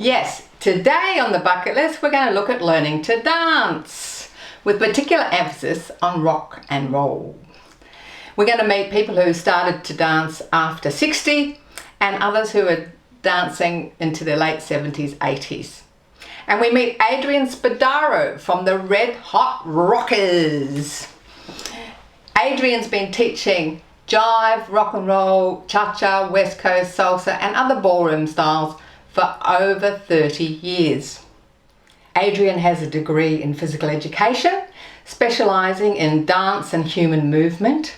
Yes, today on the bucket list we're going to look at learning to dance, with particular emphasis on rock and roll. We're going to meet people who started to dance after 60 and others who are dancing into their late 70s, 80s. And we meet Adrian Spadaro from the Red Hot Rockers. Adrian's been teaching jive, rock and roll, cha-cha, west coast, salsa and other ballroom styles for over 30 years. Adrian has a degree in physical education, specialising in dance and human movement,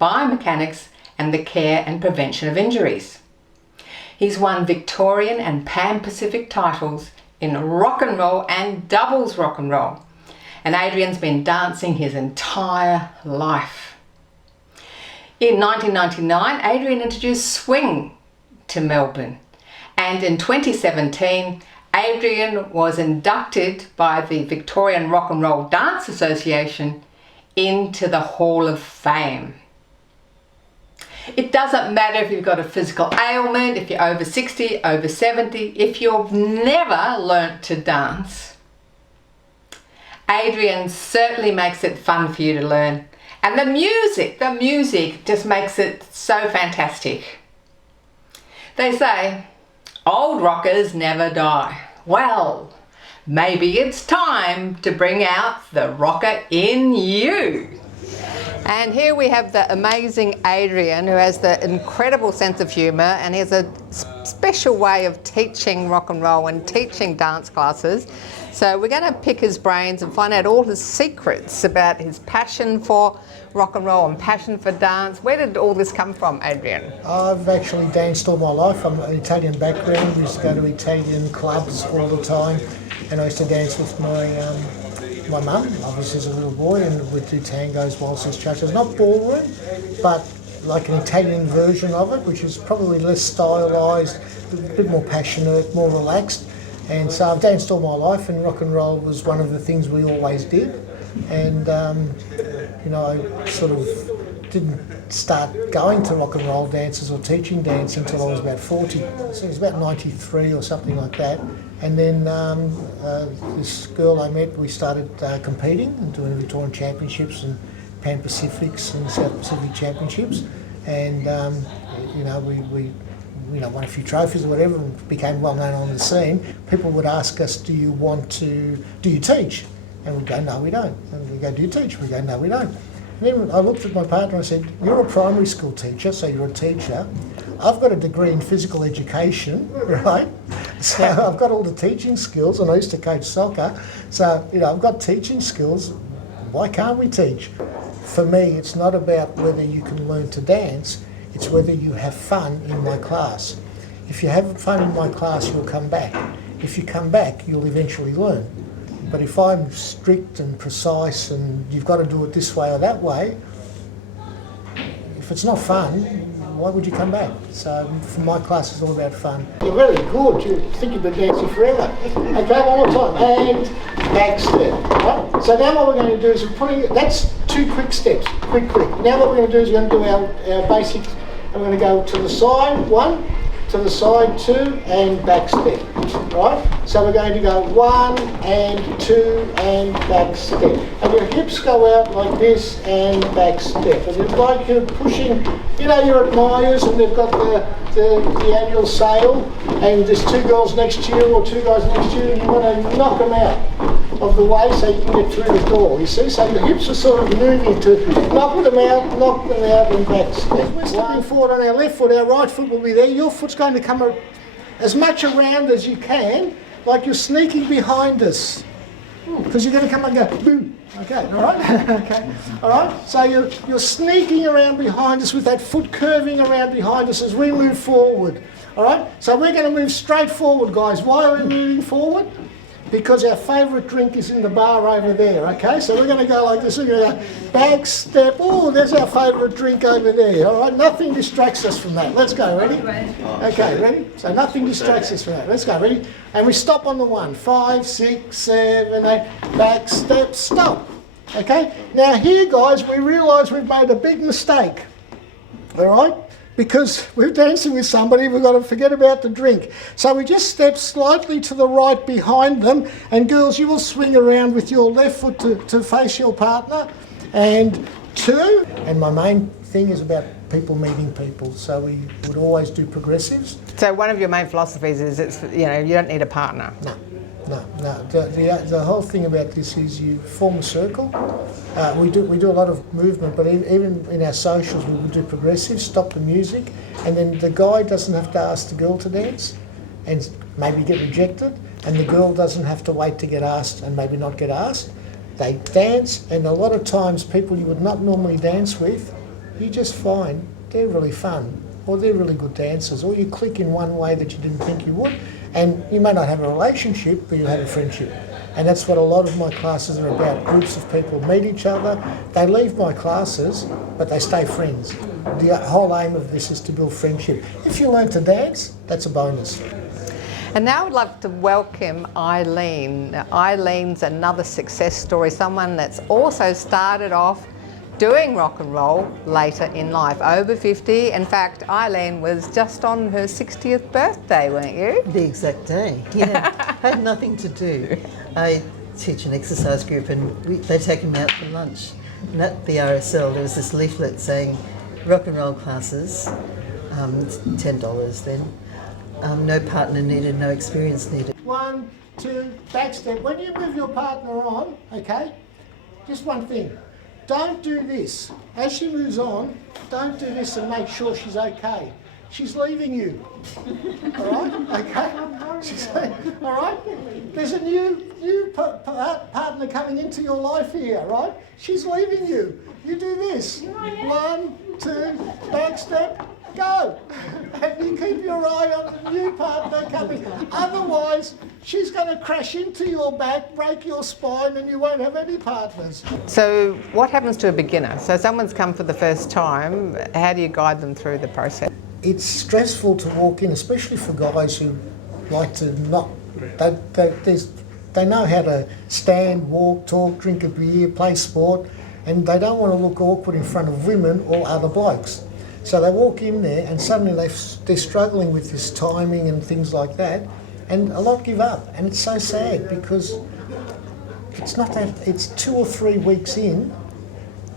biomechanics and the care and prevention of injuries. He's won Victorian and Pan Pacific titles in rock and roll and doubles rock and roll. And Adrian's been dancing his entire life. In 1999, Adrian introduced swing to Melbourne. And in 2017, Adrian was inducted by the Victorian Rock and Roll Dance Association into the Hall of Fame. It doesn't matter if you've got a physical ailment, if you're over 60, over 70, if you've never learnt to dance. Adrian certainly makes it fun for you to learn. And the music just makes it so fantastic. They say, old rockers never die. Well, maybe it's time to bring out the rocker in you. And here we have the amazing Adrian, who has the incredible sense of humour and he has a special way of teaching rock and roll and teaching dance classes. So we're going to pick his brains and find out all his secrets about his passion for rock and roll and passion for dance. Where did all this come from, Adrian? I've actually danced all my life. I'm an Italian background. I used to go to Italian clubs all the time, and I used to dance with my mum, obviously as a little boy, and we'd do tangos, waltzes, cha-chas. Not ballroom, but like an Italian version of it, which is probably less stylised, a bit more passionate, more relaxed. And so I've danced all my life, and rock and roll was one of the things we always did. And I sort of didn't start going to rock and roll dances or teaching dance until I was about 40. So it was about 93 or something like that. And then this girl I met, we started competing and doing Victorian Championships and Pan Pacifics and South Pacific Championships. And we won a few trophies or whatever and became well known on the scene. People would ask us, do you teach? And we'd go, no, we don't. And we'd go, do you teach? We'd go, no, we don't. And then I looked at my partner and I said, you're a primary school teacher, so you're a teacher. I've got a degree in physical education, right? So I've got all the teaching skills, and I used to coach soccer. So, I've got teaching skills. Why can't we teach? For me, it's not about whether you can learn to dance, it's whether you have fun in my class. If you have fun in my class, you'll come back. If you come back, you'll eventually learn. But if I'm strict and precise and you've got to do it this way or that way, if it's not fun, why would you come back? So for my class, it's all about fun. You're very good. You think you've been dancing forever. Okay, one more time. And back step. Right? So now what we're going to do is that's 2 quick steps. Quick. Now what we're going to do is we're going to do our basic. I'm going to go to the side, 1, to the side, 2, and back step. Right? So we're going to go 1 and 2 and back step. And your hips go out like this and back step. And it's like you're pushing, you're at Myers and they've got the annual sale and there's 2 girls next to you or 2 guys next to you and you want to knock them out of the way so you can get through the door, you see? So your hips are sort of moving to knock them out and back step. We're stepping forward on our left foot, our right foot will be there. Your foot's going to come as much around as you can, like you're sneaking behind us. Because you're going to come and go, boom. Okay, all right? Okay, all right? So you're sneaking around behind us with that foot curving around behind us as we move forward. All right? So we're going to move straight forward, guys. Why are we moving forward? Because our favourite drink is in the bar over there, okay? So we're going to go like this. We're going to go back step. Oh, there's our favourite drink over there, all right? Nothing distracts us from that. Let's go, ready? Okay, ready? So nothing distracts us from that. Let's go, ready? And we stop on the 1. 5, 6, 7, 8. Back step, stop. Okay? Now here, guys, we realise we've made a big mistake, all right? because we're dancing with somebody, we've got to forget about the drink. So we just step slightly to the right behind them, and girls, you will swing around with your left foot to face your partner, and 2. And my main thing is about people meeting people, so we would always do progressives. So one of your main philosophies is you don't need a partner. No. The whole thing about this is you form a circle. We do a lot of movement, but even in our socials we will do progressive, stop the music, and then the guy doesn't have to ask the girl to dance and maybe get rejected, and the girl doesn't have to wait to get asked and maybe not get asked. They dance, and a lot of times people you would not normally dance with, you just find they're really fun, or they're really good dancers, or you click in one way that you didn't think you would. And you may not have a relationship, but you have a friendship. And that's what a lot of my classes are about. Groups of people meet each other, they leave my classes, but they stay friends. The whole aim of this is to build friendship. If you learn to dance, that's a bonus. And now I'd love to welcome Eileen. Now, Eileen's another success story, someone that's also started off doing rock and roll later in life, over 50. In fact, Eileen was just on her 60th birthday, weren't you? The exact day, yeah. Had nothing to do. I teach an exercise group, and they take me out for lunch. And at the RSL there was this leaflet saying rock and roll classes, $10 then, no partner needed, no experience needed. 1, 2, back step. When you move your partner on, okay, just one thing. Don't do this. As she moves on, don't do this and make sure she's okay. She's leaving you. All right? Okay? All right? There's a new partner coming into your life here, right? She's leaving you. You do this. 1, 2, back step, go. And you keep your eye on the new partner coming. Otherwise, she's going to crash into your back, break your spine, and you won't have any partners. So what happens to a beginner? So someone's come for the first time, how do you guide them through the process? It's stressful to walk in, especially for guys who like to not... They know how to stand, walk, talk, drink a beer, play sport, and they don't want to look awkward in front of women or other blokes. So they walk in there and suddenly they're struggling with this timing and things like that, and a lot give up. And it's so sad because it's not that, it's 2 or 3 weeks in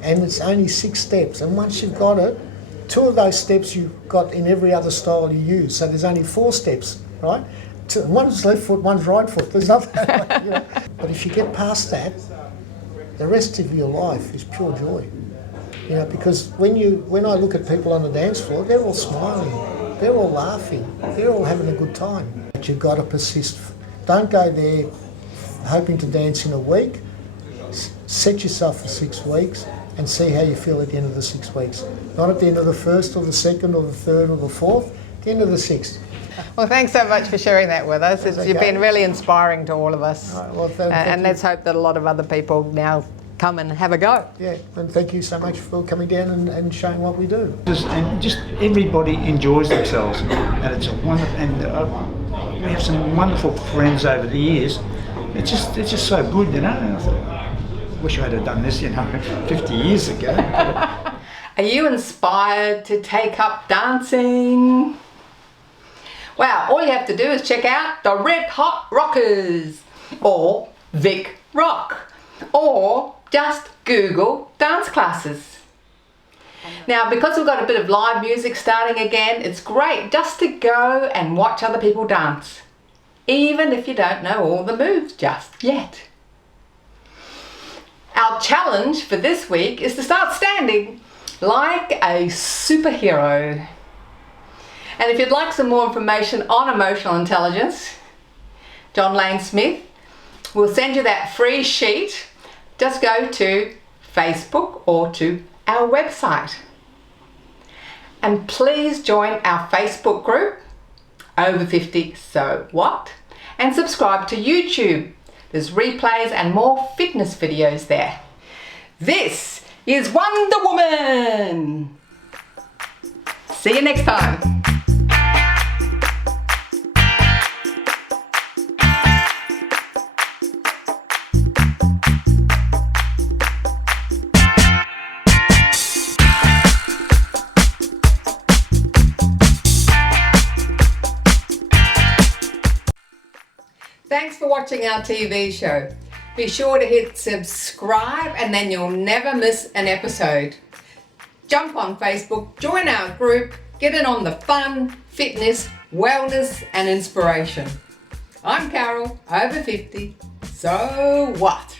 and it's only 6 steps. And once you've got it, 2 of those steps you've got in every other style you use. So there's only 4 steps, right? One's left foot, one's right foot. There's nothing, you know. But if you get past that, the rest of your life is pure joy. You know, because when I look at people on the dance floor, they're all smiling, they're all laughing, they're all having a good time. But you've got to persist. Don't go there hoping to dance in a week. Set yourself for 6 weeks and see how you feel at the end of the 6 weeks. Not at the end of the 1st or the 2nd or the 3rd or the 4th, at the end of the 6th. Well, thanks so much for sharing that with us. Okay. You've been really inspiring to all of us. All right, well, thank and you. let's hope that a lot of other people now come and have a go. Yeah, and thank you so much for coming down and showing what we do. Just everybody enjoys themselves, and it's a wonderful. And we have some wonderful friends over the years. It's just so good, you know. I thought, wish I had done this, 50 years ago. Are you inspired to take up dancing? Well, all you have to do is check out the Red Hot Rockers or Vic Rock, or just Google dance classes. Now, because we've got a bit of live music starting again, it's great just to go and watch other people dance, even if you don't know all the moves just yet. Our challenge for this week is to start standing like a superhero. And if you'd like some more information on emotional intelligence, John Lane Smith will send you that free sheet. Just go to Facebook or to our website. And please join our Facebook group, Over 50 So What, and subscribe to YouTube. There's replays and more fitness videos there. This is Wonder Woman. See you next time. thanks for watching our TV show. Be sure to hit subscribe and then you'll never miss an episode. Jump on Facebook, join our group, get in on the fun, fitness, wellness and inspiration. I'm Carol, over 50. So what?